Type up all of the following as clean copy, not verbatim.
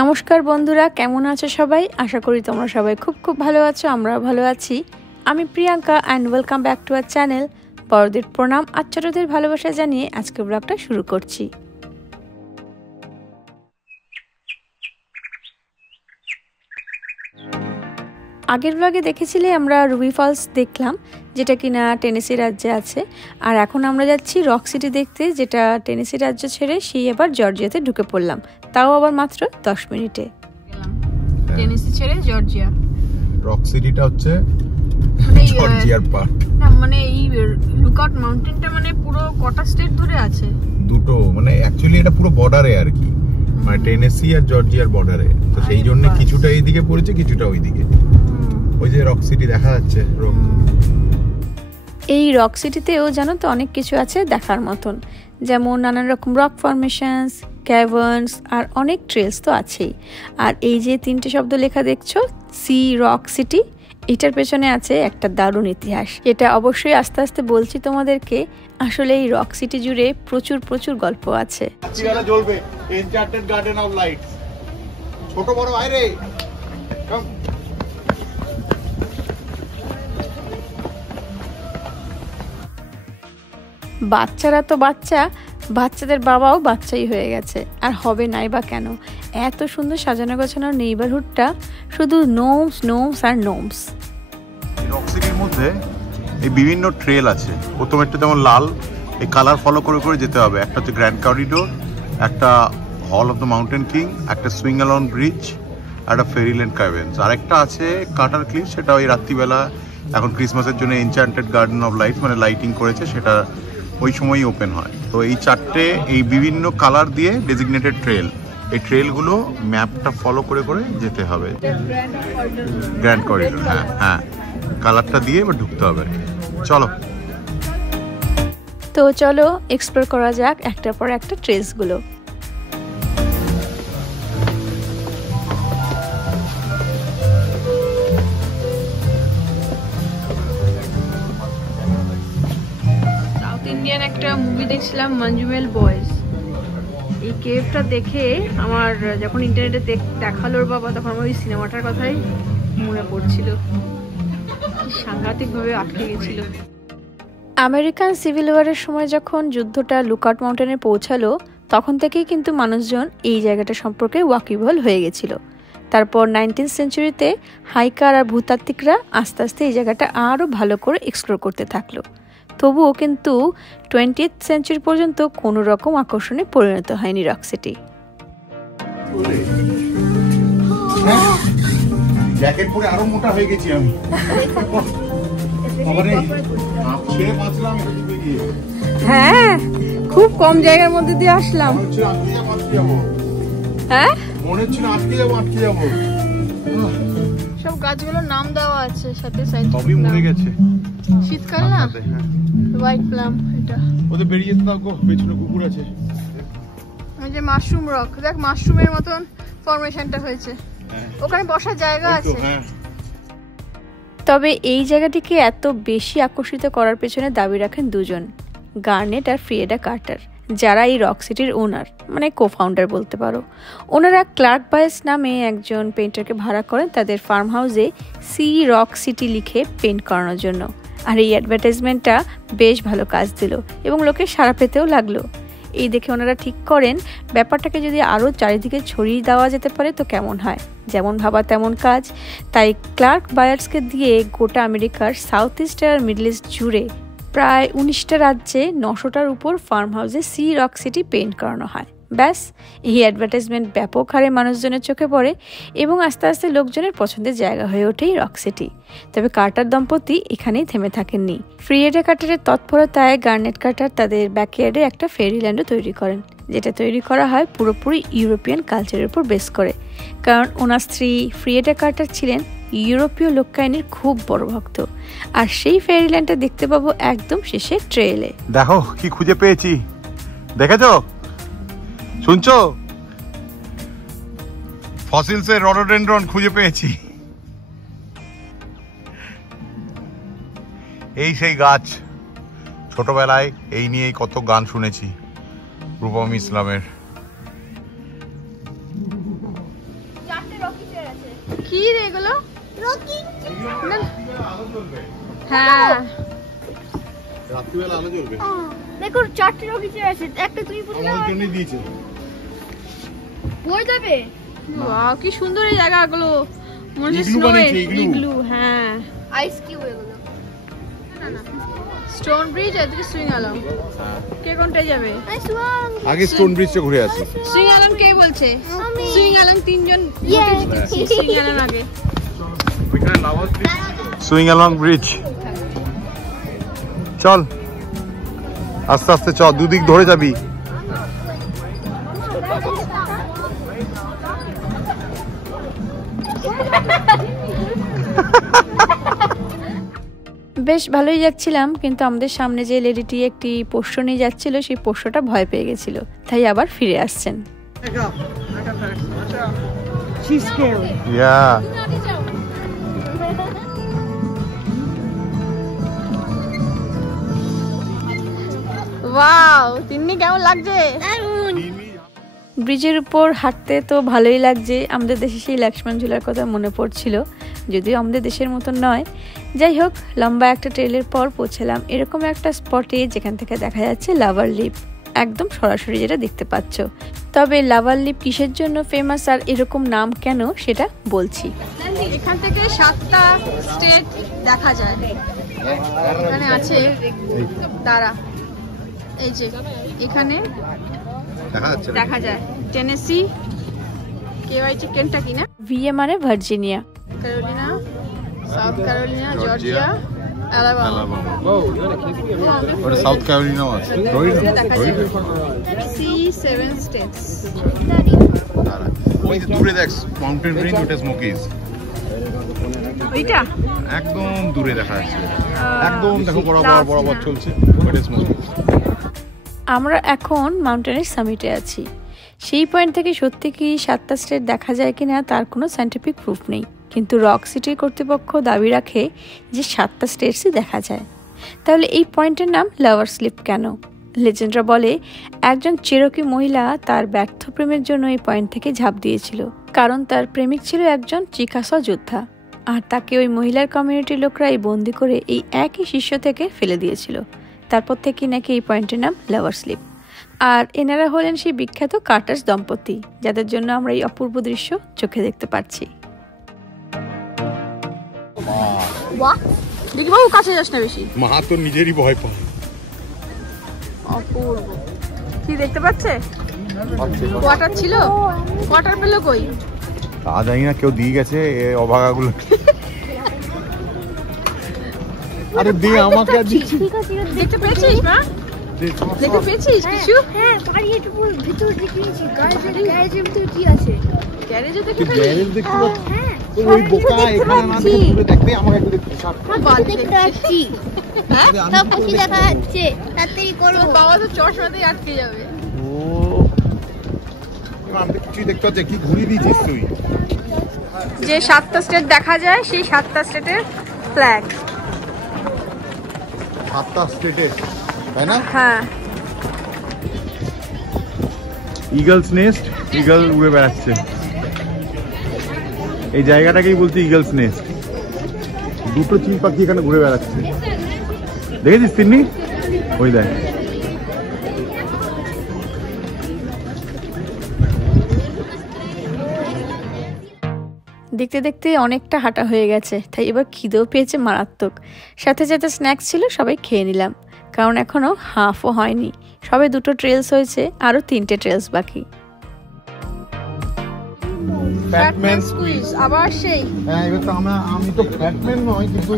নমস্কার বন্ধুরা, কেমন আছো সবাই? আশা করি তোমরা সবাই খুব ভালো আছো। আমরাও ভালো আছি। আমি Priyanka and welcome back to our channel. বড়দের প্রণাম আর ছোটদের ভালোবাসা জানিয়ে আজকে ব্লগটা শুরু করছি। আগের ব্লগে দেখেছিলে আমরা রুবি ফলস দেখলাম, যেটা কিনা টেনেসি রাজ্যে আছে। আর এখন আমরা যাচ্ছি রক সিটি দেখতে, যেটা টেনেসি রাজ্য ছেড়ে সেই আবার জর্জিয়াতে ঢুকে পড়লাম, তাও আবার মাত্র 10 মিনিটে। টেনেসি ছেড়ে জর্জিয়া। রক সিটিটা হচ্ছে জর্জিয়ার পার্ট না, মানে এই লুকআউট মাউন্টেনটা মানে পুরো কটা স্টেট ধরে আছে? দুটো, মানে অ্যাকচুয়ালি এটা পুরো বর্ডারে আর কি, মানে টেনেসি আর জর্জিয়ার বর্ডারে। তো সেই জন্য কিছুটা এইদিকে পড়েছে, কিছুটা ওইদিকে। ওই যে রক সিটি দেখা যাচ্ছে। এই রক সিটিতেও জানো তো অনেক কিছু আছে দেখার মতন, যেমন নানান রকম রক ফরমেশনস, ক্যাভার্নস আর অনেক ট্রেলস তো আছেই। আর এই যে 3টে শব্দ লেখা দেখছো, সি রক সিটি, এটার পেছনে আছে একটা দারুণ ইতিহাস। এটা অবশ্যই আস্তে আস্তে বলছি তোমাদেরকে। আসলে এই রক সিটি জুড়ে প্রচুর গল্প আছে। ছোট বড় বাইরে বাচ্চারা তো বাচ্চাদের বাবাও বাচ্চাই হয়ে গেছে, আর হবে নাই বা কেন। এত সুন্দর সাজানো গোছানো নেইবারহুডটা, শুধু নোমস আর নোমস। রক সিটির মধ্যে এই বিভিন্ন ট্রেল আছে। প্রথম একটা যেমন লাল, এই কালার ফলো করে যেতে হবে। একটা হচ্ছে গ্র্যান্ড করিডোর, একটা hall of the mountain king, একটা সুইং অ্যালং ব্রিজ, একটা ফেরিল্যান্ড ক্যাভেন্স, আর একটা আছে কাটার ক্লিফ। সেটা ওই রাত্রিবেলা এখন ক্রিসমাসের জন্য এনচ্যান্টেড গার্ডেন অফ লাইট, মানে লাইটিং করেছে, সেটা ওই সময়ই ওপেন হয়। তো এই 4টে এই বিভিন্ন কালার দিয়ে ডেজিগনেটেড ট্রেল। এই ট্রেলগুলো ম্যাপটা ফলো করে যেতে হবে। গ্র্যান্ড করিডোর, হ্যাঁ, কালারটা দিয়ে এবার ঢুকতে হবে। চলো এক্সপ্লোর করা যাক একটার পর একটা ট্রেলসগুলো। ইন্ডিয়ান একটা মুভি দেখছিলাম, মঞ্জুমেল বয়েজ। এই কেভটা দেখে আমার যখন ইন্টারনেটে দেখালোর বাবা, তখন আমার ওই সিনেমাটার কথাই মনে পড়ছিল। সাংঘাতিকভাবে আটকে গেছিল। আমেরিকান সিভিল ওয়ারের সময় যখন যুদ্ধটা লুকআউট মাউন্টেনে পৌঁছালো, তখন থেকেই কিন্তু মানুষজন এই জায়গাটা সম্পর্কে ওয়াকিবহাল হয়ে গেছিল। তারপর 19th সেঞ্চুরিতে হাইকার আর ভূতাত্ত্বিকরা আস্তে আস্তে এই জায়গাটা আরও ভালো করে এক্সপ্লোর করতে থাকলো। তবুও কিন্তু 20th সেঞ্চুরি পর্যন্ত কোনো রকম আকর্ষণে পরিণত হয়নি রক সিটি। জ্যাকেট পরে আরো মোটা হয়ে গেছি আমি। হ্যাঁ, খুব কম জায়গার মধ্যে দিয়ে আসলাম। হ্যাঁ, মনে হচ্ছে না আটকে যাবো। সব গাছগুলোর নাম দেওয়া আছে, সাথে সবই মরে গেছে। শীতকাল না, হোয়াইট প্লাম। এটা ওদের বেরিয়ে যেতে দাও গো, পেছনে কুকুর আছে। ওই যে মাশরুম রক, দেখ মাশরুমের মতন ফরমেশনটা হয়েছে, ওখানে বসার জায়গা আছে। তবে এই জায়গাটিকে এত বেশি আকর্ষিত করার পেছনে দাবি রাখেন দুজন, গার্নেট আর ফ্রিয়েডা কার্টার, যারা এই রক সিটির ওনার, মানে কো-ফাউন্ডার বলতে পারো। ওনারা ক্লার্ক বায়েস নামে একজন পেইন্টারকে ভাড়া করেন তাদের ফার্ম হাউসে সি রক সিটি লিখে পেইন্ট করানোর জন্য। আর এই অ্যাডভার্টাইজমেন্টটা বেশ ভালো কাজ দিল এবং লোকে সাড়া পেতেও লাগলো। এই দেখে ওনারা ঠিক করেন ব্যাপারটাকে যদি আরও চারিদিকে ছড়িয়ে দেওয়া যেতে পারে তো কেমন হয়। যেমন ভাবা তেমন কাজ। তাই ক্লার্ক বায়ার্সকে দিয়ে গোটা আমেরিকার সাউথ ইস্ট আর মিডল ইস্ট জুড়ে প্রায় 19টা রাজ্যে 900টার উপর ফার্ম হাউসে সি রক সিটি পেইন্ট করানো হয়। ব্যাস, এই অ্যাডভার্টাইজমেন্ট ব্যাপক হারে মানুষজনের চোখে পড়ে এবং আস্তে আস্তে লোকজনের পছন্দের জায়গা হয়ে ওঠে এই রক সিটি। তবে কার্টার দম্পতি এখানেই থেমে থাকেননি। ফ্রিয়েডা কার্টারের তৎপরতায় গার্নেট কার্টার তাদের ব্যাকইয়ার্ডে একটা ফেরিল্যান্ডও তৈরি করেন, যেটা তৈরি করা হয় পুরোপুরি ইউরোপিয়ান কালচারের উপর বেস করে। কারণ ওনার স্ত্রী ফ্রিয়েডা কার্টার ছিলেন ইউরোপীয় লোককাহিনীর খুব বড় ভক্ত। আর সেই ফেরিল্যান্ডটা দেখতে পাবো একদম শেষে ট্রেলে। দেখো কি খুঁজে পেয়েছি, দেখেছো? শুনছো? ফসিলসের রডোডেন্ড্রন খুঁজে পেয়েছি। এই সেই গাছ, ছোটবেলায় এই নিয়েই কত গান শুনেছি রূপম ইসলামের। কি রে এগুলো? হ্যাঁ রাত্রিবেলা আলো জ্বলবে। দেখো 4টে রকি চেয়ার আছে, একটা তুমি পুরো আমার জন্য দিয়েছে। পড়ে যাবে। ওয়াও কি সুন্দর এই জায়গাগুলো, মনে হচ্ছে ইগলু স্নো বানিয়েছে, ইগলু। ইগলু। হ্যাঁ আইস কিউব এগুলো। স্টোন ব্রিজ এদিকে সুইং আলং, কে কোনটায় যাবে? আগে স্টোন ব্রিজটা ঘুরে আসি। সুইং আলং কে বলছে? আমি। সুইং আলং তিনজন সুইং আলং আগে। ওইখানে লাভাস ব্রিজ, সুইং অ্যালং ব্রিজ। চল আস্তে আস্তে চল, দুদিক ধরে যাবি। বেশ ভালোই যাচ্ছিলাম, কিন্তু আমাদের সামনে যে লেডিটি একটি পোষ্য নিয়ে যাচ্ছিল, সেই পোষ্যটা ভয় পেয়ে গেছিল, তাই আবার ফিরে আসছেন। Yeah. ওয়াও, তিন্নি কেমন লাগছে? ব্রিজের উপর হাঁটতে তো ভালোই লাগছে। আমাদের দেশে সেই লক্ষ্মণ ঝুলার কথা মনে পড়ছিল, যদিও আমাদের দেশের মতন নয়। যাই হোক, লম্বা একটা ট্রেলের পর পৌঁছলাম এরকম একটা স্পটে, যেখান থেকে দেখা যাচ্ছে লাভার লিপ, একদম সরাসরি যেটা দেখতে পাচ্ছ। তবে লাভার লিপ কিসের জন্য ফেমাস আর এরকম নাম কেন সেটা বলছি। এখান থেকে 7টা স্টেট দেখা যায়। এখানে আছে তারা, এই যে এখানে দেখা যায় টেনেসি, কেওয়াইটি, কেন্টাকি না, ভিএ মানে Virginia, Carolina, South Carolina, Georgia, Alabama. ওটা সাউথ ক্যারোলিনা আছে, C7 স্টেটস। ওই যে দূরে দেখ মাউন্টেন রেঞ্জ, ওটা স্মোকিজ। ওইটা একদম দূরে দেখা যাচ্ছে, একদম দেখো বরাবর চলছে, ওটা স্মোকিজ। আমরা এখন মাউন্টেনের সামিটে আছি। সেই পয়েন্ট থেকে সত্যি কি 7টা স্টেট দেখা যায় কিনা তার কোনো সায়েন্টিফিক প্রুফ নেই, কিন্তু রক সিটির কর্তৃপক্ষ দাবি রাখে যে 7টা স্টেটসই দেখা যায়। তাহলে এই পয়েন্টের নাম লাভার স্লিপ কেন? লেজেন্ডরা বলে একজন চেরোকি মহিলা তার ব্যর্থ প্রেমের জন্য এই পয়েন্ট থেকে ঝাঁপ দিয়েছিল, কারণ তার প্রেমিক ছিল একজন চিকাসা যোদ্ধা, আর তাকে ওই মহিলার কমিউনিটির লোকরাই বন্দি করে এই একই শীর্ষ থেকে ফেলে দিয়েছিল। তারপর থেকে নাকি এই পয়েন্টের নাম লাভার স্লিপ। আর এনারা হলেন সেই বিখ্যাত কার্টার্স দম্পতি, যাদের জন্য আমরা এই অপূর্ব দৃশ্য চোখে দেখতে পাচ্ছি। দেখি বাবু, কাছে যাস না বেশি, মা তো নিজেরই ভয় পায়। অপূর্ব কি দেখতে পাচ্ছে? কোয়ার্টার ছিল, কোয়ার্টার পেলো কই? তা জানি না, কেউ দিয়ে গেছে অভাগাগুলো। আরে দে আমাকে আর দিচ্ছি। দেখতে পেয়েছিস মা? দেখতে পেয়েছিস কিছু? হ্যাঁ, বাড়ি একটু ভিতর দেখিয়েছি। গ্যারেজের ভিতর কি আছে? গ্যারেজে দেখতে গ্যারেজ দেখতে পাচ্ছি। হ্যাঁ, ওই বোকা এখানে না দেখে দূরে দেখতে আমাকে একটু দেখতে চাপ। দেখতে পাচ্ছি। হ্যাঁ, সব কিছু দেখা যাচ্ছে। তাড়াতাড়ি করো। বাবা তো চশমাতেই আটকে যাবে। ও আমি তো কিছুই দেখতে পাচ্ছি, কি ঘুরিয়ে দিয়েছিস তুই? যে 7টা স্টেট দেখা যায়, সেই 7টা স্টেটের ফ্ল্যাগ। 7টা স্টেটে, তাই না? হ্যাঁ, ইগলস নেস্ট, ইগল উড়ে বেড়াচ্ছে। এই জায়গাটাকেই বলছি ইগলস নেস্ট। দুটো চিল পাখি এখানে ঘুরে বেড়াচ্ছে, দেখেছিস তিন্নি? ওই দেখ। দেখতে দেখতে অনেকটা হাঁটা হয়ে গেছে, তাই এবার খিদেও পেয়েছে মারাত্মক। সাথে সাথে স্ন্যাক্স ছিল, সবাই খেয়ে নিলাম, কারণ এখনো হাফও হয়নি। সবে 2টো ট্রেলস হয়েছে, আরো 3টে ট্রেলস বাকি। ফ্যাটম্যান স্কুইজ আবার সেই। হ্যাঁ, এবার তো আমি তো ফ্যাটম্যান নয়, কিন্তু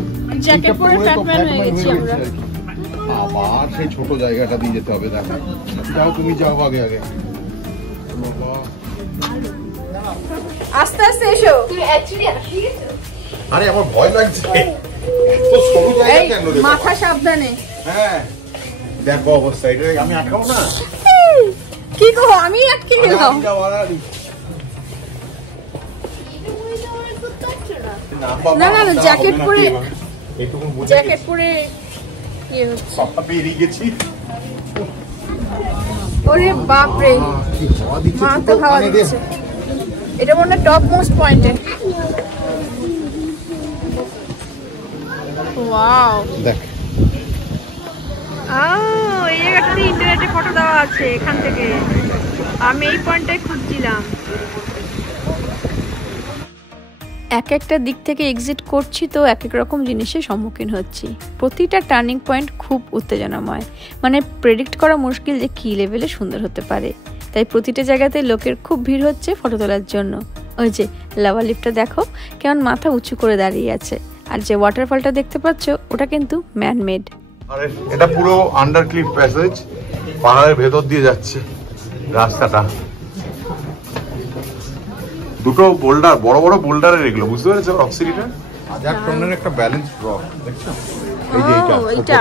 জ্যাকেট পরে ফ্যাটম্যান হয়ে গেছি আমরা। আবার সেই ছোট জায়গাটা দিয়ে যেতে হবে। দেখো, যাও তুমি, যাও আগে আগে। আস্তে আস্তে এসো। তুমি অ্যাকচুয়ালি আসি গেছো? আরে আমার ভয় লাগছে, তো সরু জায়গা কেন রে? মাথা সাবধানে। হ্যাঁ, দেখো অবস্থা, এটা আমি আটকাবো না। কি গো, আমি আটকে গেলাম। না না না, জ্যাকেট পরে, জ্যাকেট পরে কি হচ্ছে? সবটা পেরিয়ে গেছি। ওরে বাপ রে, মা তো খাওয়া দিচ্ছে। এটা মনে হয় টপ মোস্ট পয়েন্টে। ওয়াও, দেখ এই জায়গাটাতে ইন্টারনেটে ফটো দেওয়া আছে। এখান থেকে আমি এই পয়েন্টটাই খুঁজছিলাম। এক একটা দিক থেকে এক্সিট করছি তো এক এক রকম জিনিসের সম্মুখীন হচ্ছি। প্রতিটা টার্নিং পয়েন্ট খুব উত্তেজনাময়, মানে প্রেডিক্ট করা মুশকিল যে কী লেভেলে সুন্দর হতে পারে। তাই প্রতিটা জায়গাতে লোকের খুব ভিড় হচ্ছে ফটো তোলার জন্য। ওই যে লাভা লিফটটা দেখো কেমন মাথা উঁচু করে দাঁড়িয়ে আছে, আর যে ওয়াটারফলটা দেখতে পাচ্ছ ওটা কিন্তু ম্যানমেড। আরে এটা পুরো আন্ডার ক্লিফ প্যাসেজ, পাহাড়ের ভেতর দিয়ে যাচ্ছে রাস্তাটা। দুটো বোল্ডার, বড় বড় বোল্ডারের এগুলো, বুঝতে পেরেছো? রক সিটিটা 1000 টনের একটা ব্যালেন্স রক, দেখছো? এই যে এটা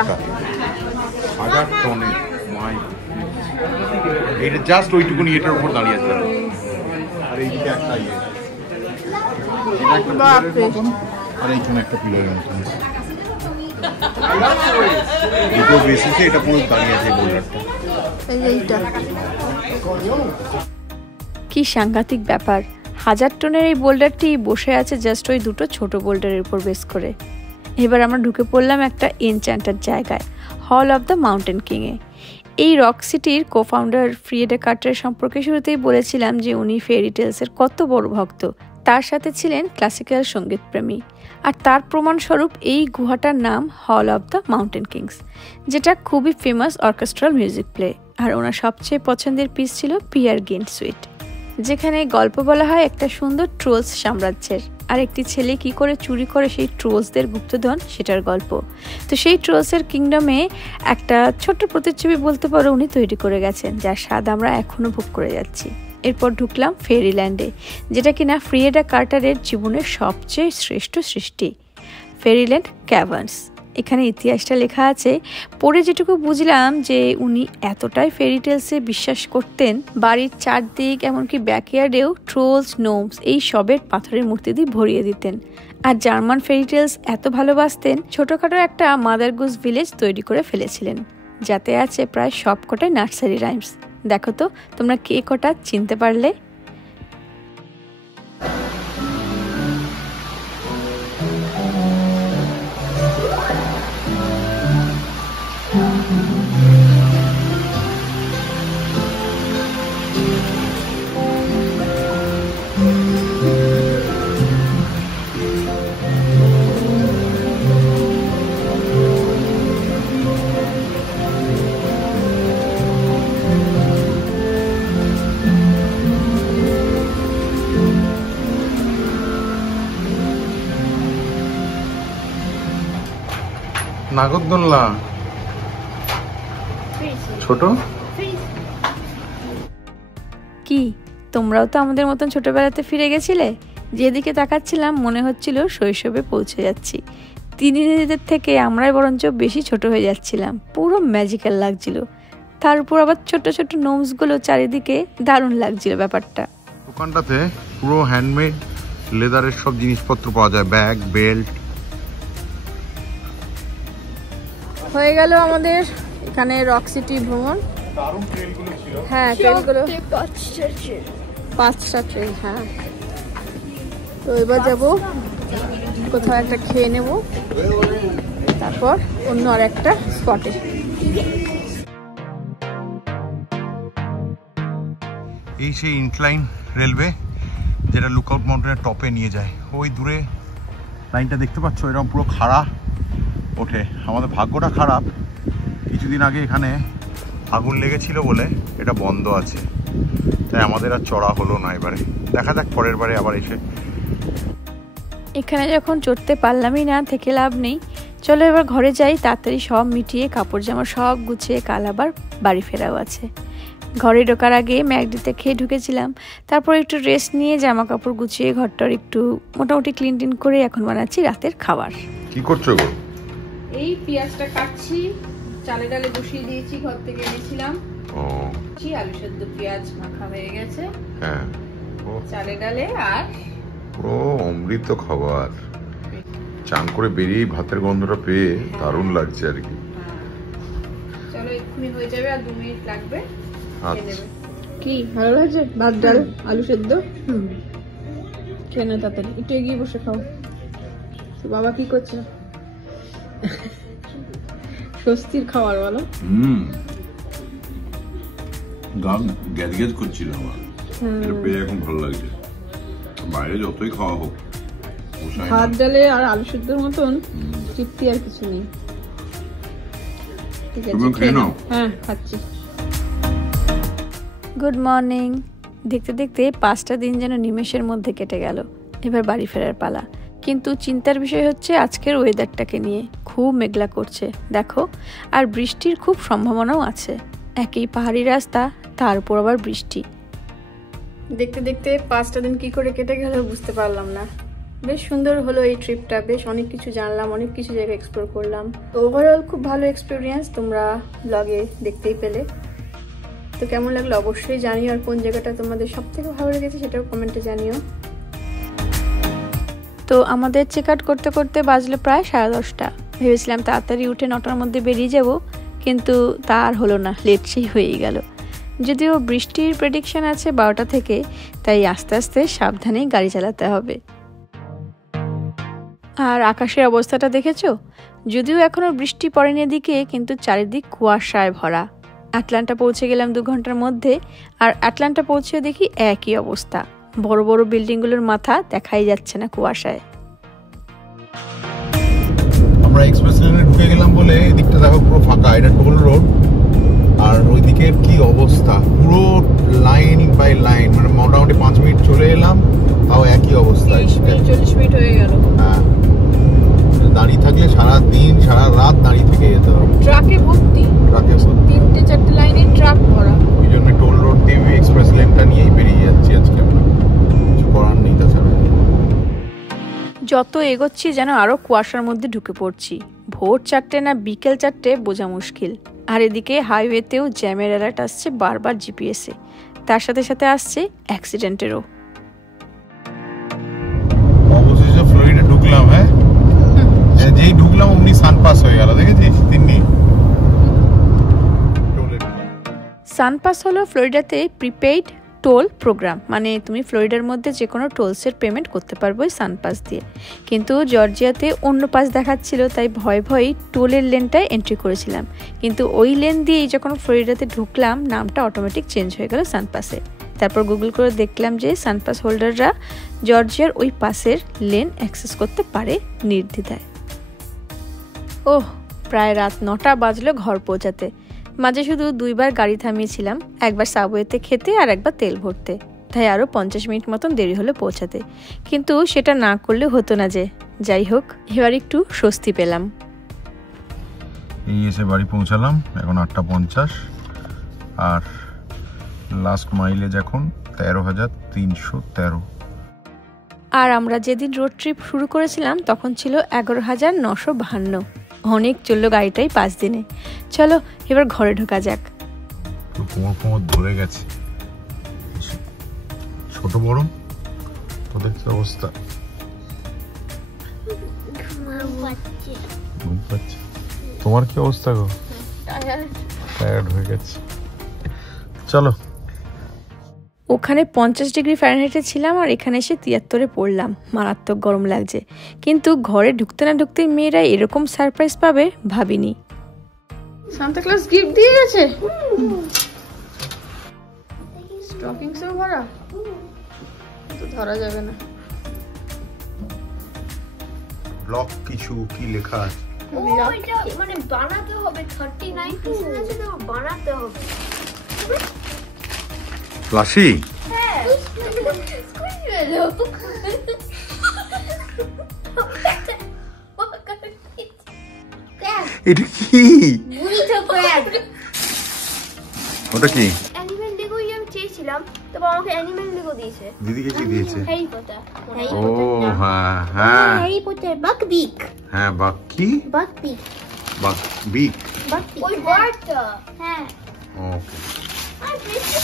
1000 টনের, মাই এটা জাস্ট ওইটুকুনি এটার উপর দাঁড়িয়ে আছে। আর এইদিকে একটা ইয়ে, এটা একটা পিলারের মতন, আর এইখানে একটা পিলারের মতন। দুটো বেসিসে এটা পুরো দাঁড়িয়ে আছে বোল্ডারটা। কি সাংঘাতিক ব্যাপার! 1000 টনের এই বোল্ডারটি বসে আছে জাস্ট ওই দুটো ছোট বোল্ডারের উপর বেস করে। এবার আমরা ঢুকে পড়লাম একটা এনচ্যান্টার জায়গায়, হল অফ দ্য মাউন্টেন কিংয়ে। এই রক সিটির কোফাউন্ডার ফ্রিয়েডা কার্টার সম্পর্কে শুরুতেই বলেছিলাম যে উনি ফেরি টেলসের কত বড় ভক্ত। তার সাথে ছিলেন ক্লাসিক্যাল সঙ্গীত প্রেমী, আর তার প্রমাণস্বরূপ এই গুহাটার নাম hall of the mountain Kings, যেটা খুবই ফেমাস অর্কেস্ট্রাল মিউজিক প্লে। আর ওনার সবচেয়ে পছন্দের পিস ছিল পিয়ার গিন্ট সুইট, যেখানে গল্প বলা হয় একটা সুন্দর ট্রোলস সাম্রাজ্যের, আর একটি ছেলে কি করে চুরি করে সেই ট্রোলসদের গুপ্তধন সেটার গল্প। তো সেই ট্রোলসের কিংডমে একটা ছোট্ট প্রতিচ্ছবি বলতে পারো উনি তৈরি করে গেছেন, যার স্বাদ আমরা এখনো ভোগ করে যাচ্ছি। এরপর ঢুকলাম ফেরিল্যান্ডে, যেটা কিনা ফ্রিয়েডা কার্টারের জীবনের সবচেয়ে শ্রেষ্ঠ সৃষ্টি, ফেরিল্যান্ড ক্যাভার্নস। এখানে ইতিহাসটা লেখা আছে, পড়ে যেটুকু বুঝলাম যে উনি এতটাই ফেরি টেলসে বিশ্বাস করতেন, বাড়ির চারদিক এমনকি ব্যাকইয়ার্ডেও ট্রোলস, নোমস এই সবের পাথরের মূর্তি দিয়ে ভরিয়ে দিতেন। আর জার্মান ফেরি টেলস এত ভালোবাসতেন, ছোটোখাটো একটা মাদার গুজ ভিলেজ তৈরি করে ফেলেছিলেন, যাতে আছে প্রায় সবকটাই নার্সারি রাইমস। দেখো তো তোমরা কে কটা চিনতে পারলে? নাগরদোলনা ছোট। কি তোমরাও তো আমাদের মতন ছোটবেলাতে ফিরে গেছিলে? যেদিকে তাকাচ্ছিলাম মনে হচ্ছিল শৈশবে পৌঁছে যাচ্ছি। দিদিদের থেকে আমরাই বরঞ্চ বেশি ছোট হয়ে যাচ্ছিলাম, পুরো ম্যাজিক্যাল লাগছিল। তার উপর আবার ছোট ছোট নোমসগুলো চারিদিকে, দারুণ লাগছিল ব্যাপারটা। দোকানটাতে পুরো হ্যান্ডমেড লেদারের সব জিনিসপত্র পাওয়া যায়, ব্যাগ, বেল্ট। হয়ে গেল আমাদের এখানে রক সিটি ভ্রমণ। হ্যাঁ, ট্রেনগুলো 5টা ট্রেন। হ্যাঁ, তো এবার যাব কোথাও একটা খেয়ে নেব, তারপর অন্য আর একটা স্পটে। এই সেই ইনক্লাইন রেলওয়ে যেটা লুকআউট মাউন্টেনের টপে নিয়ে যায়। ওই দূরে লাইনটা দেখতে পাচ্ছ, এরকম পুরো খাড়া ওঠে। আমাদের ভাগ্যটা খারাপ, কিছুদিন আগে এখানে আগুন লেগেছিল বলে এটা বন্ধ আছে, তাই আমাদের আর চড়া হলো না। এবারে দেখা যাক পরের বারে আবার এসে। এখানে যখন চড়তে পারলামই না, থেকে লাভ নেই। চলো এবার ঘরে যাই, তাড়াতাড়ি সব মিটিয়ে কাপড় জামা সব গুছিয়ে কাল আবার বাড়ি ফেরাও আছে। ঘরে ঢোকার আগে ম্যাকডিতে খেয়ে ঢুকেছিলাম, তারপর একটু রেস্ট নিয়ে জামা কাপড় গুছিয়ে ঘরটার একটু মোটামুটি ক্লিন টিন করে এখন বানাচ্ছি রাতের খাবার। কি করছো গো? এই পেঁয়াজটা কাটছি, চালে ডালে বসিয়ে দিয়েছি, ঘর থেকে এনেছিলাম। আলু সেদ্ধ পেঁয়াজ মাখা হয়ে গেছে। হ্যাঁ, চালে ডালে আর পুরো অমৃত খাবার। চান করে বেরিয়ে ভাতের গন্ধটা পেয়ে দারুণ লাগছে আর কি। চলো এক্ষুনি হয়ে যাবে, আর 2 মিনিট লাগবে। কি ভালো লাগছে? ভাত, ডাল, আলু সেদ্ধ। খেয়ে না তাড়াতাড়ি, একটু এগিয়ে বসে খাও। তো বাবা কি করছে? স্বস্তির খাবার বলো। গান গ্যাজ গ্যাজ করছিল আমার, এটা পেয়ে এখন ভালো লাগছে। বাইরে যতই খাওয়া হোক ভাত ডালে আর আলু সিদ্ধর মতন তৃপ্তি আর কিছু নেই। ঠিক আছে খেয়ে নাও। হ্যাঁ খাচ্ছি। Good morning. দেখতে দেখতে 5টা দিন যেন নিমেষের মধ্যে কেটে গেল। এবার বাড়ি ফেরার পালা। কিন্তু চিন্তার বিষয় হচ্ছে আজকের ওয়েদারটাকে নিয়ে। খুব মেঘলা করছে দেখো, আর বৃষ্টির খুব সম্ভাবনাও আছে। একই পাহাড়ি রাস্তা, তার উপর আবার বৃষ্টি। দেখতে দেখতে 5টা দিন কি করে কেটে গেল বুঝতে পারলাম না। বেশ সুন্দর হলো এই ট্রিপটা, বেশ অনেক কিছু জানলাম, অনেক কিছু জায়গা এক্সপ্লোর করলাম। তো ওভারঅল খুব ভালো এক্সপিরিয়েন্স, তোমরা ব্লগে দেখতেই পেলে। তো কেমন লাগলো অবশ্যই জানিও, আর কোন জায়গাটা তোমাদের সব থেকে ভালো লেগেছে সেটাও কমেন্টে জানিও। তো আমাদের চেক আউট করতে করতে বাজলো প্রায় 10:30। ভেবেছিলাম তাড়াতাড়ি উঠে 9টার মধ্যে বেরিয়ে যাব, কিন্তু তা আর হলো না, লেট সেই হয়েই গেল। যদিও বৃষ্টির প্রেডিকশন আছে 12টা থেকে, তাই আস্তে আস্তে সাবধানেই গাড়ি চালাতে হবে। আর আকাশের অবস্থাটা দেখেছো? যদিও এখনও বৃষ্টি পড়েনি এদিকে, কিন্তু চারিদিক কুয়াশায় ভরা। আটলান্টা পৌঁছে গেলাম 2 ঘন্টার মধ্যে, আর আটলান্টা পৌঁছে দেখি একই অবস্থা। বড় বড় বিল্ডিংগুলোর মাথা দেখাই যাচ্ছে না কুয়াশায়। আমরা এক্সপ্রেস লেনে ঢুকে গেলাম বলে এদিকটা দেখো পুরো ফাঁকা, এটা টোল রোড। আর ওইদিকের কি অবস্থা, পুরো লাইন বাই লাইন, মানে মোটামুটি 5 মিনিট চলে এলাম, তাও একই অবস্থা। 40 মিনিট হয়ে গেল। হ্যাঁ, দাঁড়িয়ে থাকলে সারা দিন সারা রাত দাঁড়িয়ে থেকে যেতে হবে। ট্রাকে ভর্তি, ট্রাকে 3-4 লাইনে ট্রাক ভরা। এই জন্য টোল রোড দিয়ে এক্সপ্রেস লেনটা নিয়েই বেরিয়ে যাচ্ছি আজকে আমরা, কিছু করার নেই তাছাড়া। যত এগোচ্ছি যেন আরো কুয়াশার মধ্যে ঢুকে পড়ছি। ভোর 4টে না বিকেল 4টে বোঝা মুশকিল। আর এদিকে হাইওয়েতেও জ্যামের অ্যালার্ট আসছে বারবার জিপিএসে, তার সাথে সাথে আসছে অ্যাক্সিডেন্টেরও। অবশেষে ফ্লোরিডা ঢুকলাম। হ্যাঁ, যেই ঢুকলাম অমনি সানপাস হয়ে গেল, দেখেছিস? তিন্নি সানপাস হলো ফ্লোরিডাতে প্রিপেইড টোল প্রোগ্রাম, মানে তুমি ফ্লোরিডার মধ্যে যে কোনো টোলসের পেমেন্ট করতে পারবো ওই সানপাস দিয়ে। কিন্তু জর্জিয়াতে অন্য পাস দেখাচ্ছিল, তাই ভয় ভয়ে টোলের লেনটায় এন্ট্রি করেছিলাম। কিন্তু ওই লেন দিয়েই যখন ফ্লোরিডাতে ঢুকলাম, নামটা অটোমেটিক চেঞ্জ হয়ে গেল সানপাসে। তারপর গুগল করে দেখলাম যে সানপাস হোল্ডাররা জর্জিয়ার ওই পাসের লেন অ্যাক্সেস করতে পারে নির্দ্বিধায়। ওহ, প্রায় রাত 9টা বাজলো ঘর পৌঁছাতে। মাঝে শুধু 2বার গাড়ি থামিয়েছিলাম, একবার সাবওয়েতে খেতে আর একবার তেল ভরতে, তাই আরও 50 মিনিট মতন দেরি হলো পৌঁছাতে। কিন্তু সেটা না করলে হতো না যে। যাই হোক, এবার একটু স্বস্তি পেলাম। এই এসে বাড়ি পৌঁছালাম, এখন 8:50, আর লাস্ট মাইলেজ এখন 13,313। আর আমরা যেদিন রোড ট্রিপ শুরু করেছিলাম তখন ছিল 11,952। অনেক চললো গাড়িটাই 5 দিনে। চলো এবার ঘরে ঢোকা যাক। কোমর ধরে গেছে, ছোট বড় তোদের কি অবস্থা? ঘুম পাচ্ছে। তোমার কি অবস্থা গো? টায়ার্ড হয়ে গেছে। চলো। ওখানে 50 ডিগ্রি ফ্যারেনহাইটে ছিলাম, আর এখানে এসে 73-এ পড়লাম। মারাত্মক গরম লাগছে। কিন্তু ঘরে ঢুকতে না ঢুকতেই মেয়েরা এরকম সারপ্রাইজ পাবে ভাবিনি। সান্তা ক্লজ গিফট দিয়ে গেছে। স্টকিংসও ভরা, তো ধরা যাবে না। ব্লক কিছু কি লেখা আছে? মানে বানাতে হবে, 39 পিস আছে তো বানাতে হবে। লাসি? হ্যাঁ, এটা কি? ওটা কি? অ্যানিমেল লেগো আমি চেয়েছিলাম, তো বাবা আমাকে অ্যানিমেল লেগো দিয়েছে। দিদিকে কি দিয়েছে? Harry Potter. ও হ্যাঁ হ্যাঁ, হ্যারি পটার বাক বিক। হ্যাঁ বাক কি? বাক বিক। বাক বিক, বাক বিক ওই বার্ডটা। হ্যাঁ ওকে। আর পেয়েছে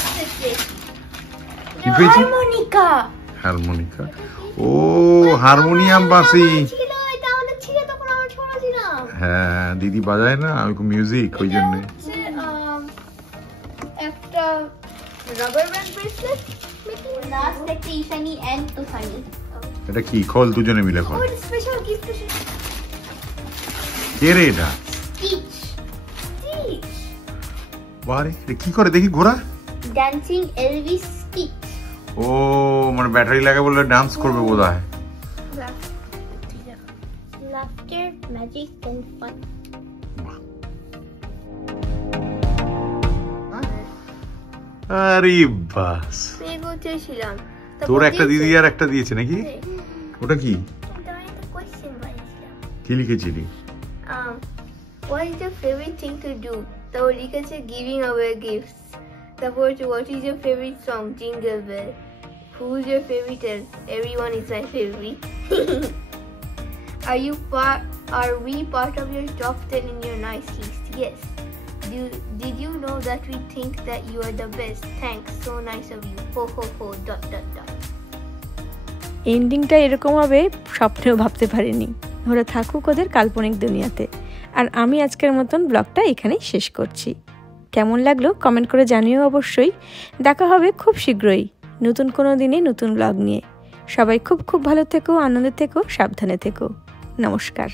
কি পেয়েছে? হারমোনিকা। হারমোনিকা, ও হারমোনিয়াম বাসি ছিল, এটা আমাদের ছিল তখন আমরা ছোট ছিলাম। হ্যাঁ, দিদি বাজায় না মিউজিক, ওই জন্য। একটা রাবার ব্যান্ড ব্রেসলেট, লাস্ট একটা ইশানি এন্ড তো ফানি। এটা কি? খোল, দুজনে মিলে খোল। ওই স্পেশাল গিফট। কে রে এটা? Stitch. Stitch. বারে কি করে দেখি ঘোড়া? Dancing Elvis Stitch. ও মানে ব্যাটারি লাগে বললে ডান্স করবে বোধহয়। Laughter, magic and fun. আরে বাস, পেগোতেছিলাম। তোর একটা দিদি আর একটা দিয়েছে নাকি? ওটা কি? কি লিখেছিলি? What is your favorite thing to do? তারপর লিখেছে giving away gifts. তারপর what is your favorite song? Jingle Bell. Who's your favorite elf? Everyone is my favorite. Are we part of your top 10 in your nice list? Yes. Did you know that we think that you are the best? Thanks, so nice of you. Ho ho ho. ... এন্ডিংটা এরকম হবে স্বপ্নেও ভাবতে পারিনি। ওরা থাকুক ওদের কাল্পনিক দুনিয়াতে। আর আমি আজকের মতন ব্লগটা এখানেই শেষ করছি। কেমন লাগলো কমেন্ট করে জানিও অবশ্যই। দেখা হবে খুব শীঘ্রই নতুন কোনো দিনে নতুন ব্লগ নিয়ে। সবাই খুব খুব ভালো থেকো, আনন্দে থেকো, সাবধানে থেকো। নমস্কার।